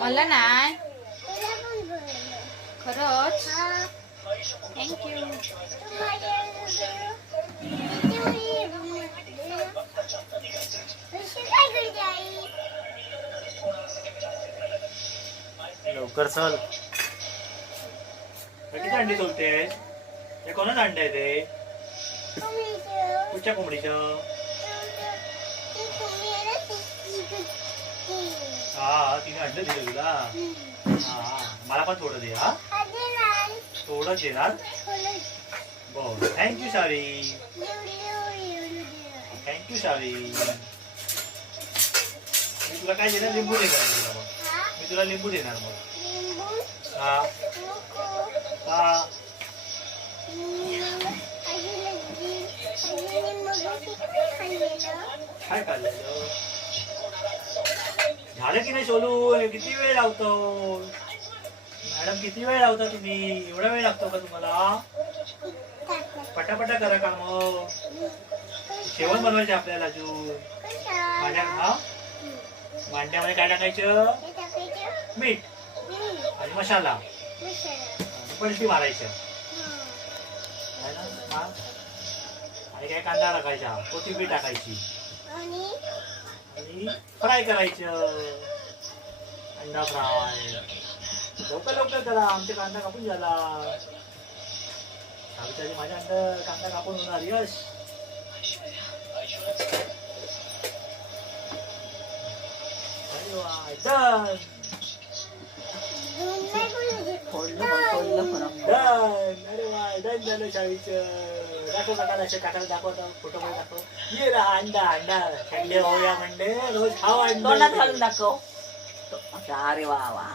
मला नाही खरंच थँक्यू. लवकर चल. किती अंडी सोलतेस? हे कोणाच अंड आहे ते? कुठच्या कोंबडीचं? हा तिने अंड दिलं तुला. हा मला पण थोडं दे. हा थोडंच देणार. बरं थँक्यू सावी. थँक्यू सावी. मी तुला काय देणार? लिंबू देणार मी तुला. मग मी तुला लिंबू देणार मग. हा हा काय खाल्लेलं? झालं की नाही सोलून? किती वेळ लावतो मॅडम? किती वेळ लावता तुम्ही? एवढा वेळ लागतो का तुम्हाला? पटापटा करा काम. जेवण बनवायचे आपल्याला अजून. मांड्यामध्ये काय टाकायचं? मीठ आणि मसाला आणि पलटी मारायचं. आणि काय कांदा टाकायचा, कोथिंबीर टाकायची आणि फ्राय करायचं. अंडा फ्राय. लवकर लवकर करा, आमचे कांदा कापून झाला. माझ्या कांदा कापून होणार. यश डन. अरे वा डन झालं शाळेचं. दाखव काकाला, काकाला दाखवतो फोटो मध्ये दाखव. ये रा अंडा अंडा थंडे होऊया म्हणले रोज खाऊ अंडा. तोंडात घालून दाखव. अरे वा वा.